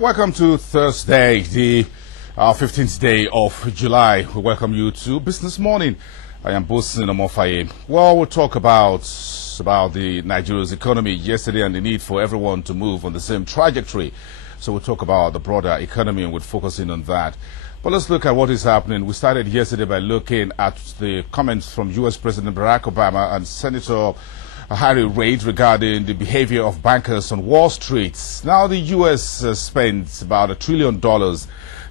Welcome to Thursday, the 15th day of July. We welcome you to Business Morning. I am Bosin Omofaye. Well, we'll talk about the Nigeria's economy yesterday and the need for everyone to move on the same trajectory. So we'll talk about the broader economy and we'll focus in on that. But let's look at what is happening. We started yesterday by looking at the comments from U.S. President Barack Obama and Senator Harry Reid regarding the behavior of bankers on Wall Street. Now the U.S. spent about $1 trillion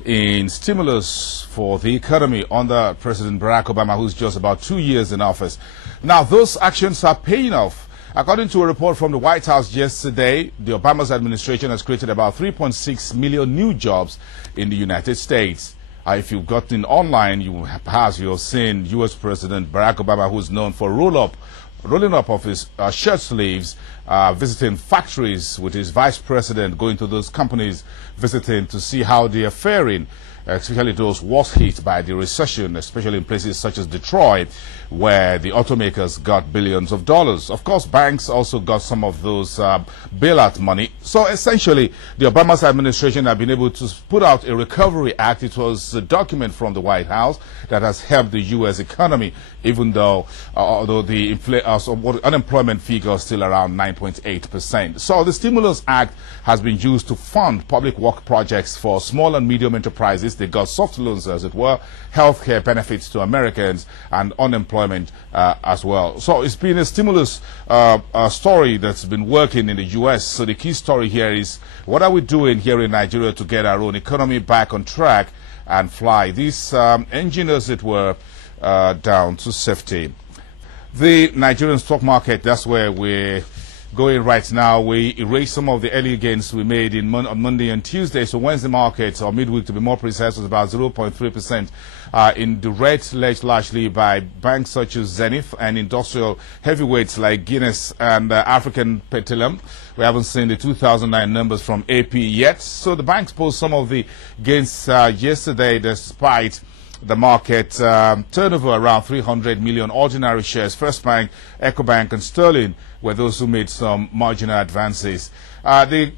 in stimulus for the economy under President Barack Obama, who's just about 2 years in office. Now those actions are paying off. According to a report from the White House yesterday, the Obama's administration has created about 3.6 million new jobs in the United States. If you've gotten online, you have seen U.S. President Barack Obama, who's known for rolling up of his shirt sleeves, visiting factories with his vice president, going to those companies, visiting to see how they are faring, especially those worst hit by the recession, especially in places such as Detroit, where the automakers got billions of dollars. Of course, banks also got some of those bailout money. So essentially, the Obama's administration have been able to put out a recovery act. It was a document from the White House that has helped the U.S. economy, even though although the unemployment figure is still around 9.8%. So the Stimulus Act has been used to fund public work projects for small and medium enterprises. They got soft loans, as it were, healthcare benefits to Americans, and unemployment as well. So it's been a stimulus story that's been working in the U.S. So the key story here is, what are we doing here in Nigeria to get our own economy back on track and fly these engine, as it were, down to safety? The Nigerian stock market, that's where we're going right now. We erased some of the early gains we made on Monday and Tuesday. So Wednesday market, or midweek to be more precise, was about 0.3% in the red, led largely by banks such as Zenith and industrial heavyweights like Guinness and African Petroleum. We haven't seen the 2009 numbers from AP yet. So the banks posted some of the gains yesterday, despite the market turnover around 300 million. Ordinary shares, First Bank, Ecobank and Sterling were those who made some marginal advances. The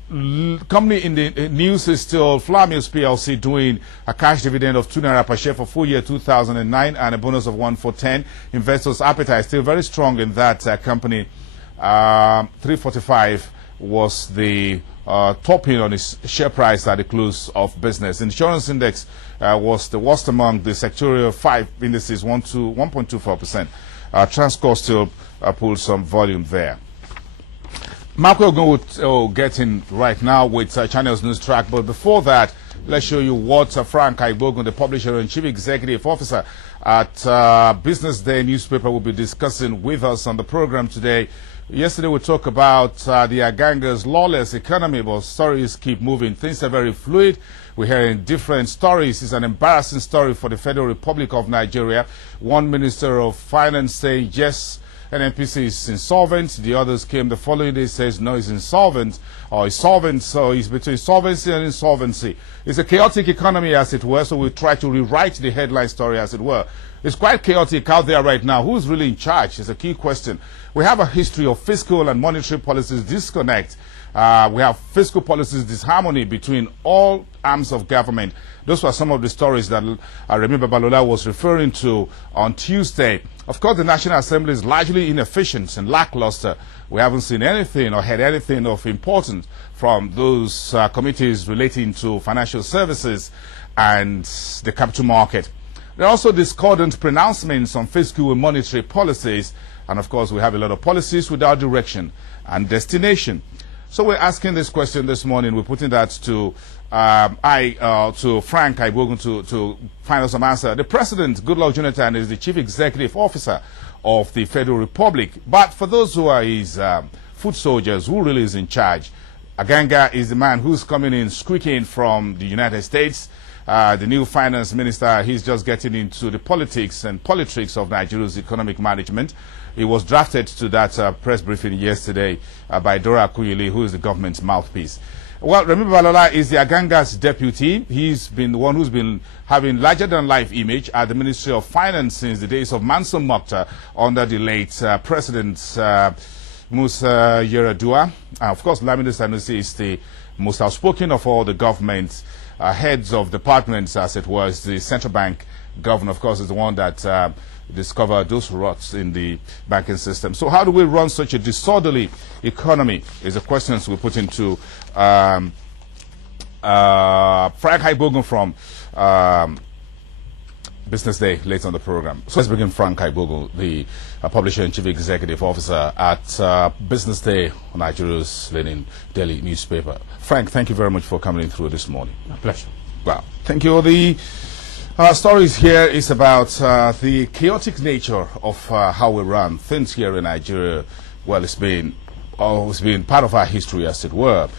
company in the news is still Flamius PLC, doing a cash dividend of 2 naira per share for full year 2009 and a bonus of 1 for 10. Investors' appetite still very strong in that company. 345 was the topping on its share price at the close of business. Insurance index was the worst among the sectorial 5 indices, 1.24%. Transcorp still pulled some volume there. Marco will get in right now with Channel's news track, but before that, let's show you what Frank Aigbogun, the publisher and chief executive officer at Business Day newspaper, will be discussing with us on the program today. Yesterday we talked about the Aganga's lawless economy, but stories keep moving. Things are very fluid. We're hearing different stories. It's an embarrassing story for the Federal Republic of Nigeria. One Minister of Finance saying, yes, NNPC is insolvent. The others came the following day, says, no, he's insolvent, or he's solvent. So he's between solvency and insolvency. It's a chaotic economy, as it were, so we try to rewrite the headline story, as it were. It's quite chaotic out there right now. Who's really in charge is a key question. We have a history of fiscal and monetary policies disconnect. We have fiscal policies disharmony between all arms of government. Those were some of the stories that I remember Balola was referring to on Tuesday. Of course, the National Assembly is largely inefficient and lackluster. We haven't seen anything or heard anything of importance from those committees relating to financial services and the capital market. There are also discordant pronouncements on fiscal and monetary policies. And of course, we have a lot of policies without direction and destination. So we're asking this question this morning. We're putting that to Frank Aigbogun to find us some answer. The President, Goodluck Jonathan, is the Chief Executive Officer of the Federal Republic. But for those who are his foot soldiers, who really is in charge? Aganga is the man who's coming in squeaking from the United States. The new finance minister, he's just getting into the politics and politics of Nigeria's economic management. He was drafted to that press briefing yesterday by Dora Akuyili, who is the government's mouthpiece. Well, remember, Balola is the Aganga's deputy. He's been the one who's been having larger-than-life image at the Ministry of Finance since the days of Manson Mokhtar under the late President Musa Yar'Adua. Of course, Lamido Sanusi is the most outspoken of all the government heads of departments, as it was. The central bank governor, of course, is the one that discovered those rots in the banking system. So how do we run such a disorderly economy is the questions we put into Frank Aigbogun from Business Day later on the program. So let's begin. Frank Aigbogun, the publisher and chief executive officer at Business Day, Nigeria's leading daily newspaper. Frank, thank you very much for coming in through this morning. My pleasure. Well, thank you. The stories here is about the chaotic nature of how we run things here in Nigeria. Well, it's been always been part of our history, as it were.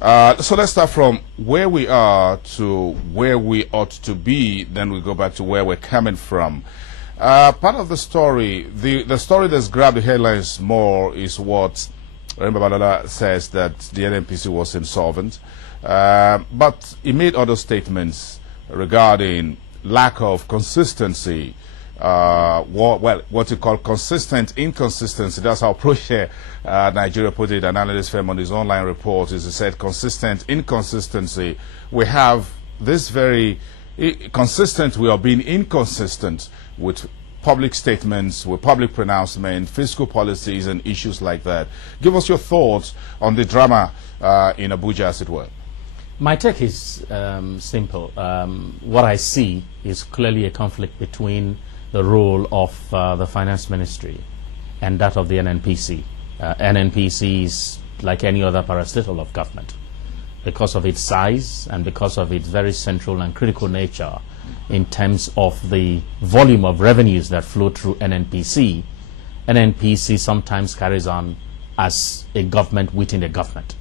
So let's start from where we are to where we ought to be. Then we go back to where we're coming from. Part of the story, the story that's grabbed the headlines more is what Remi Babalola says, that the NNPC was insolvent. But he made other statements regarding lack of consistency. What you call consistent inconsistency. That's how ProShare Nigeria put it. An analyst firm on his online report is, he said, consistent inconsistency. We have this very consistent. We are being inconsistent with public statements, with public pronouncements, fiscal policies, and issues like that. Give us your thoughts on the drama in Abuja, as it were. My take is simple. What I see is clearly a conflict between the role of the finance ministry and that of the NNPC. NNPC is like any other parastatal of government because of its size and because of its very central and critical nature in terms of the volume of revenues that flow through NNPC. NNPC sometimes carries on as a government within a government.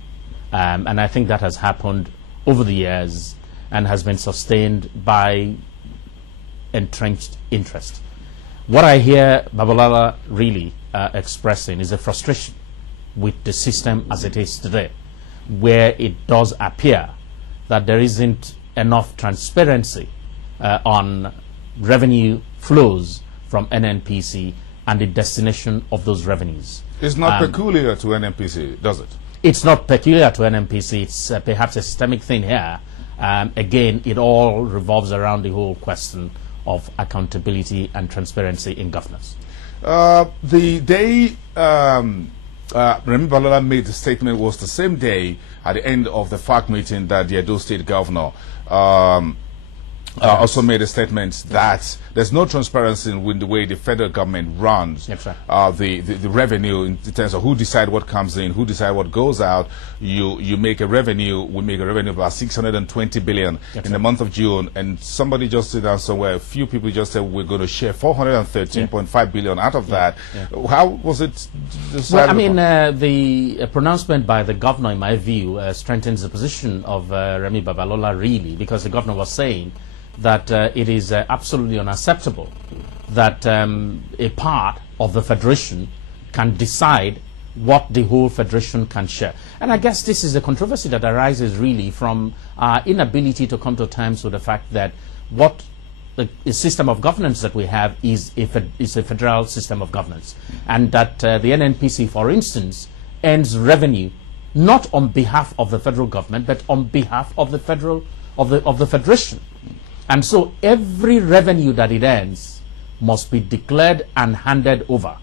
And I think that has happened over the years and has been sustained by entrenched interest. What I hear Babalola really expressing is a frustration with the system as it is today, where it does appear that there isn't enough transparency on revenue flows from NNPC and the destination of those revenues. It's not peculiar to NNPC, does it? It's not peculiar to NNPC. It's perhaps a systemic thing here. Again, it all revolves around the whole question of accountability and transparency in governance. The day Remi Babalola made the statement was the same day at the end of the FAC meeting that the Edo State governor also made a statement that there's no transparency in the way the federal government runs the revenue in terms of who decide what comes in, who decide what goes out. You make a revenue, we make a revenue of about 620 billion in the month of June, and somebody just sit down somewhere, a few people just said we're going to share 413.5 billion out of that. How was it decided? Well, I mean, the pronouncement by the governor, in my view, strengthens the position of Remi Babalola, really, because the governor was saying that it is absolutely unacceptable that a part of the federation can decide what the whole federation can share. And I guess this is a controversy that arises really from our inability to come to terms with the fact that what the system of governance that we have is a federal system of governance, and that the NNPC, for instance, earns revenue not on behalf of the federal government but on behalf of the federation. And so every revenue that it earns must be declared and handed over.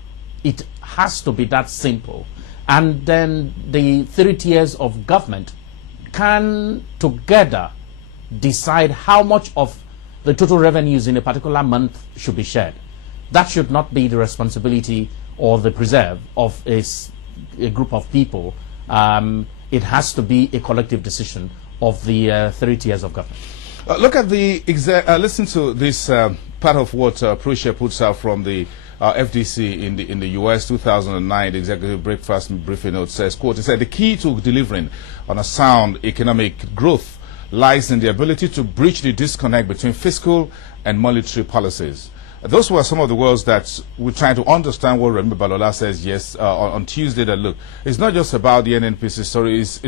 It has to be that simple. And then the 3 tiers of government can together decide how much of the total revenues in a particular month should be shared. That should not be the responsibility or the preserve of a group of people. It has to be a collective decision of the 3 tiers of government. Look at the listen to this part of what ProShare puts out from the FDC in the US 2009. The executive breakfast briefing note says, quote, it said the key to delivering on a sound economic growth lies in the ability to bridge the disconnect between fiscal and monetary policies. Those were some of the words that we're trying to understand what Remi Babalola says on Tuesday, that look, it's not just about the NNPC story, it's